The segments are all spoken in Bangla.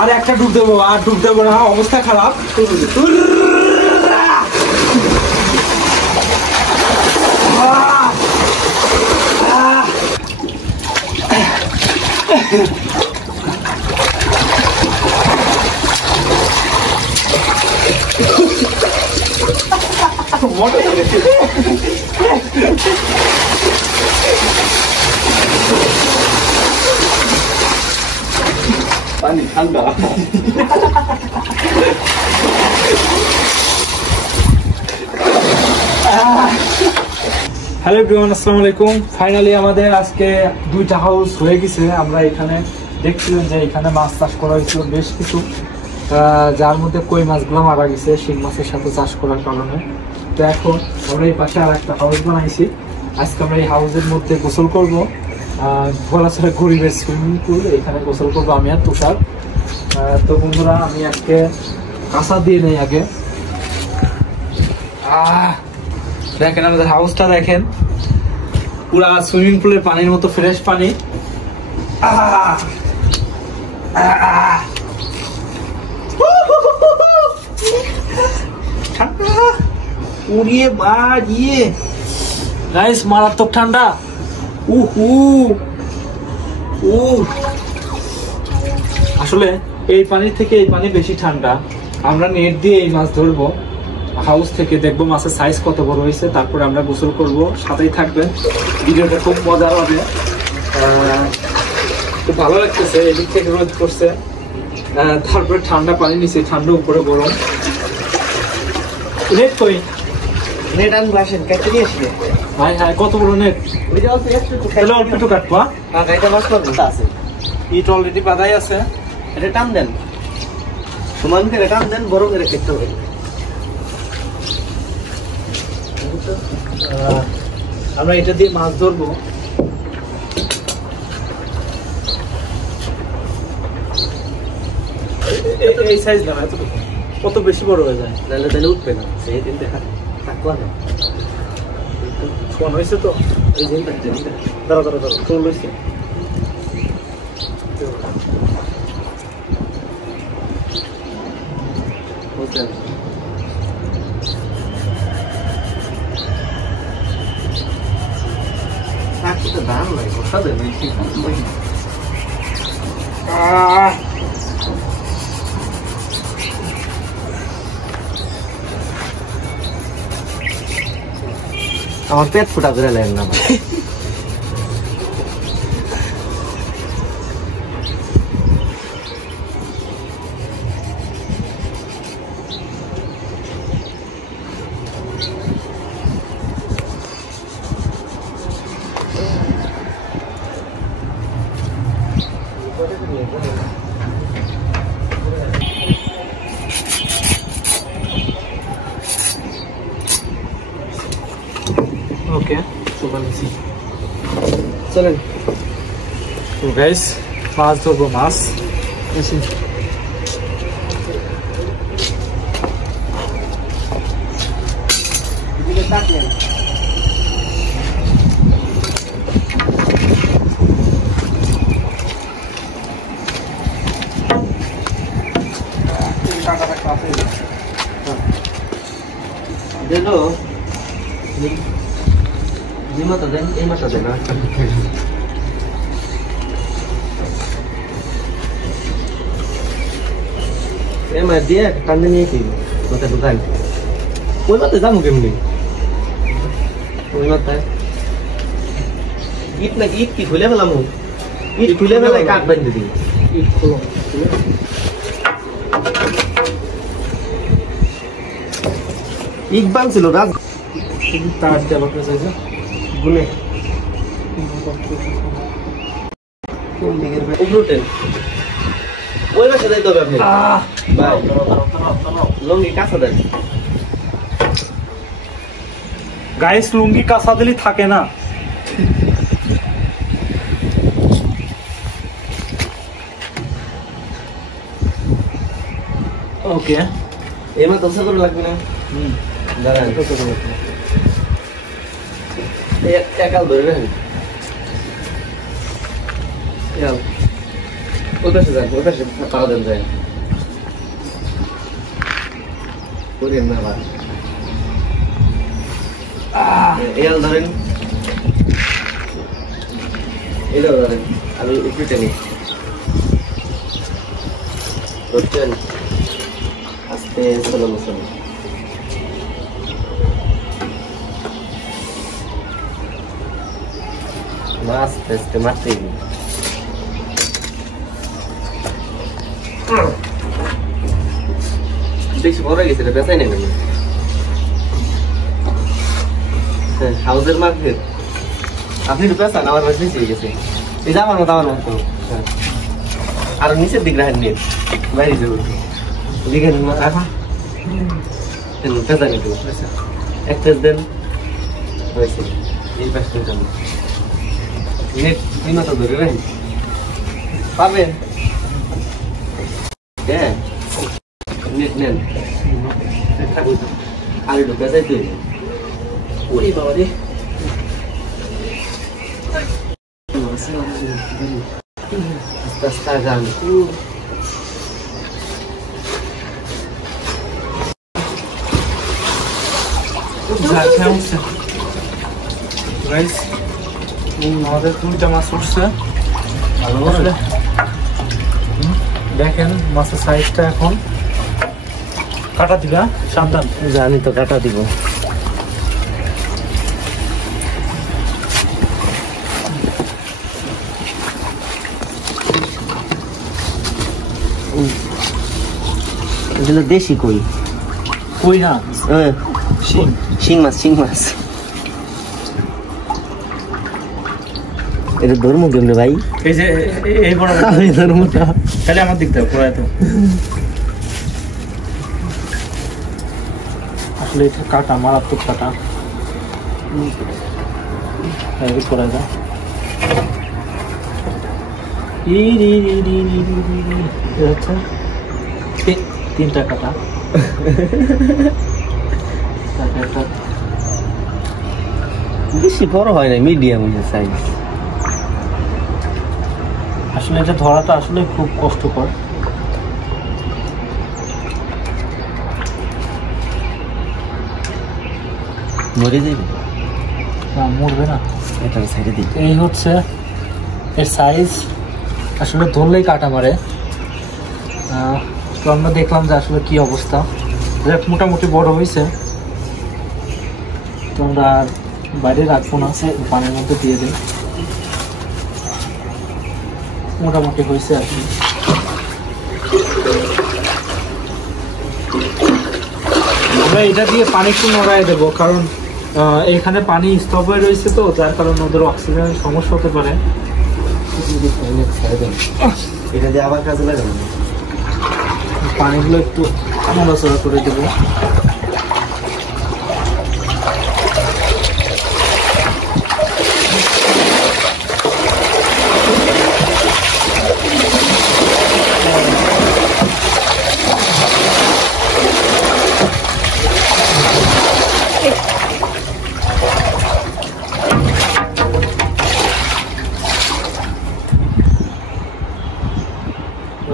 আর একটা ডুব দেবো, আর ডুব দেবো না, অবস্থা খারাপ। পানি ঠান্ডা। হ্যালো এভরিওয়ান, আসসালামু আলাইকুম। ফাইনালি আমাদের আজকে 2টা হাউস হয়ে গেছে। আমরা এখানে দেখছিলাম যে এখানে মাছ চাষ করা হয়েছিল বেশ কিছু, যার মধ্যে কই মাছগুলো মারা গেছে শিং মাছের সাথে চাষ করার কারণে। তো এখন আমরা এই পাশে আর একটা হাউস বানাইছি। আজকে আমরা এই হাউসের মধ্যে গোসল করবো। ভোলাছড়া গরিবের সুইমিং পুল, এখানে গোসল করবো আমি আর তুষার। তো বন্ধুরা, আমি আজকে কাঁচা দিয়ে নেই আগে। দেখেন আমাদের হাউসটা, দেখেন পুরা সুইমিং পুলের পানির মতো ফ্রেশ পানি। গাইস মারাত্মক ঠান্ডা। আসলে এই পানির থেকে এই পানি বেশি ঠান্ডা। আমরা নেট দিয়ে এই মাছ ধরবো হাউস থেকে, দেখবো মাছের সাইজ কত বড় হয়েছে, তারপরে আমরা গোসল করবো। সাথেই থাকবেন, ভিডিওটা খুব মজার হবে। খুব ভালো লাগতেছে, এদিক থেকে রোদ করছে, তারপরে ঠান্ডা পানি নিচে, ঠান্ডা উপরে গরম। নেট কই? নেট আনবো, আসেন কেটে নিয়ে আসলে। হাই হাই, কত বড় নেট? তাহলে অল্প একটু কাটবা। এটা মাছ পাবো আছে, ইট অলরেডি বাঁধাই আছে। এটা টান দেন, সমান করে টান দেন, বড় করে কেটে হবে। আমরা এটা দিয়ে মাছ ধরবো। এই সাইজ না, এতটুকু, কত বেশি বড় হয়ে যায়, নাহলে তাহলে উঠবে না। সেই দিন দেখা থাকবা না, ফোন হয়েছে তো। এই দিন দাঁড়া দাঁড়া দাঁড়া, ফোন হয়েছে। বুঝলেন? তো দাম লাগে, কথা দেন আমার পেট ফুটা করে লেন না। ওকে, চলেন তো গাইস মাছ ধরবো। মাছ মাথা দেন, এই মাথা দেন। এই মাছ দিয়ে টানে নিয়ে কি মাথা ঢুকান। ওই মাথায় যাবো কেমনি? ওই মাথায় ইট নাকি? ইট কি খুলে ফেলাম? ইট খুলে ফেলায় কাঠ বাঁধতে দিই। ইট খোলো, ইট বাঁধছিল রাজ তার দেওয়া চাইছে গুনে উঠেন। ওই পাশে যাইতে হবে আপনি। লঙ্গি কাঁচা দেন। গাইস লুঙ্গি কাঁচা দিলে থাকে না। ওকে, এমা তো করে লাগবে না। দাঁড়ান, একাল ধরে রাখেন। ওই পাশে যান, ওই পাশে পাওয়া দেন যায় করেন না আবার এল ধরেন এটাও ধরেন আমি একটু টেনি ধরছেন আস্তে চলো চলো আস্তে আস্তে মারতেই দেখছি বড় গেছে এটা বেচাই নেই হাউসের মার্কেট আপনি তো পেঁচান আমার কাছে নিচে গেছে এই যে আমার মতো আর নিচের দিক রাখেন নিয়ে বাইরে যাবো দিকে পেঁচান একটু এক পেঁচ দেন হয়েছে এই পাশ থেকে নেট এই মতো ধরে রাখেন পাবেন হ্যাঁ নেট নেন আর একটু পেঁচাই তুই ওরে বাবা রে আস্তে আস্তে আগান আমাদের 2টা মাছ উঠছে দেখেন মাছের সাইজটা এখন কাটা দিবা সাবধান জানি তো কাটা দিব এগুলো দেশি কই কই না শিং মাছ এটা ধর্ম কেমনে ভাই এই যে এই বড় ধর্মটা তাহলে আমার দিক থেকে পুরাই তো আসলে এটা কাটা মারাত্মক কাটা এই পুরাই দাও তিনটা কাটা বেশি বড় হয় না মিডিয়াম সাইজ আসলে এটা ধরাটা আসলে খুব কষ্টকর মরে যাবে না মরবে না এটা সাইডে দিই এই হচ্ছে এর সাইজ আসলে ধরলেই কাটা মারে তো আমরা দেখলাম যে আসলে কি অবস্থা মোটামুটি বড় হয়েছে তো আমরা বাইরে রাখবো না পানির মধ্যে দিয়ে দিই মোটামুটি হয়েছে আর কি আমরা এটা দিয়ে পানি একটু নড়াই দেবো কারণ এখানে পানি স্তব হয়ে রয়েছে তো যার কারণে ওদের অক্সিজেনের সমস্যা হতে পারে এটা দিয়ে আবার কাজে লাগাবো পানিগুলো একটু নড়াচড়া করে দেবো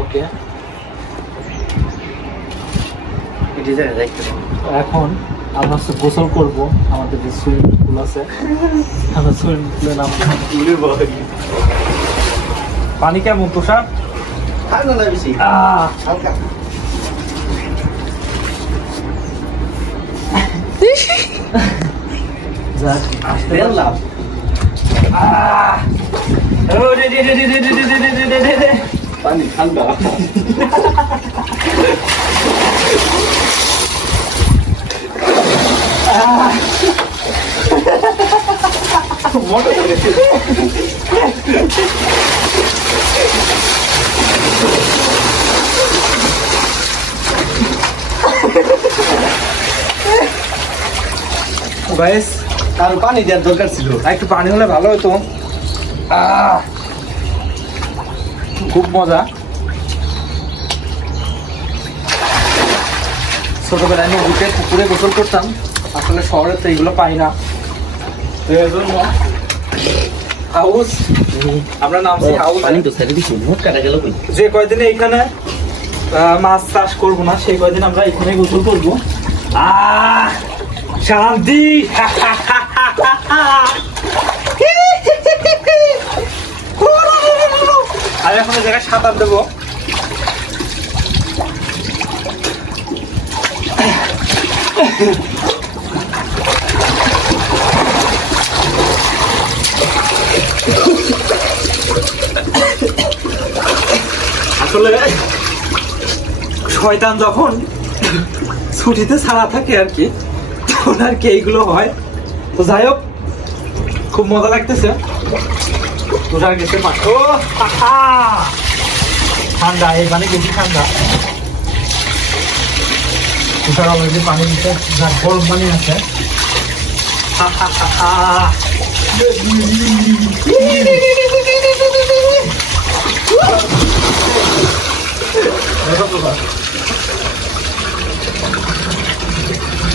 ওকে এখন আমরা গোসল করবো আমাদের যে সুইমিং পুল আছে আমরা সুইমিং পুলে নাম পানি কেমন তুষার পানি ঠান্ডা গাইস আর পানি দেওয়ার দরকার ছিল একটু পানি হলে ভালো হতো খুব মজা ছোটবেলায় নদীতে পুকুরে গোসল করতাম আসলে শহরে তো এইগুলো পাই না তো এই জন্য হাউস, আমরা নামছি হাউস। পানি তো ছেড়ে দিছি, মুখ কাটা গেল কই? যে কয়দিনে এখানে মাছ চাষ করবো না সেই কয়দিন আমরা এখানে গোসল করবো। শান্তি। আর এখন জায়গায় সাঁতার দেবো। আসলে শয়তান যখন ছুটিতে ছাড়া থাকে আর কি, তখন আর কি এইগুলো হয়। তো যাই হোক, খুব মজা লাগতেছে। তুষার গেছে ও ঠান্ডা, এই পানি বেশি ঠান্ডা। তুষার অলরেডি পানি দিতে, গরম পানি আছে।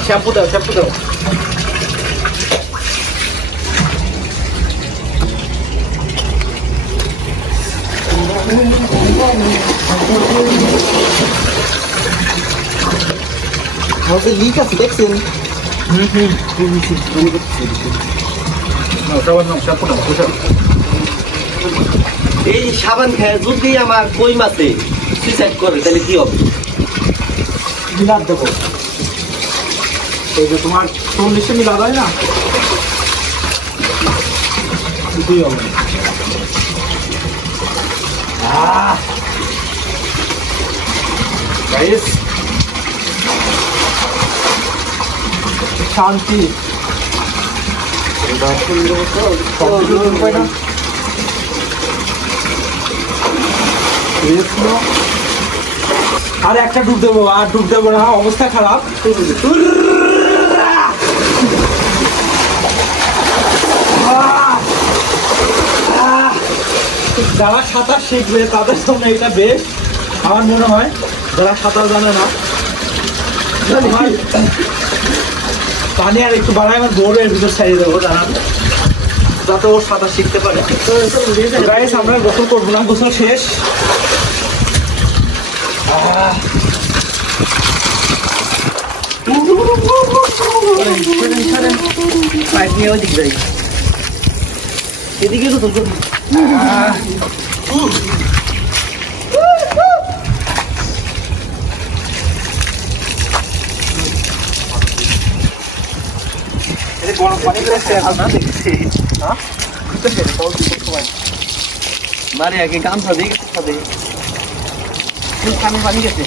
শ্যাম্পু দাও, শ্যাম্পু দাও। লিক আছে দেখছেন? এই সাবান খেয়ে যদি আমার কই মাছে সুইসাইড করে তাহলে কি হবে? মিলাদ দেবো, এই যে তোমার 40-এ মিলাদ হয় না, কিছুই হবে না। গাইস, শান্তি। আর একটা ডুব দেবো, আর ডুব দেবো না, অবস্থা খারাপ। যারা সাঁতার শিখবে তাদের জন্য এটা বেশ, আমার মনে হয়। যারা সাঁতার জানে না, পানি আর একটু বাড়ায় আমার দৌড়ের ভিতর ছাড়িয়ে দেবো, দাঁড়ান, যাতে ও সাঁতার শিখতে পারে। গাইস, আমরা গোসল করবো না, গোসল শেষ। এদিকে তো মারে আগে গামছা দিয়ে গেছে, পানি পানি গেছে।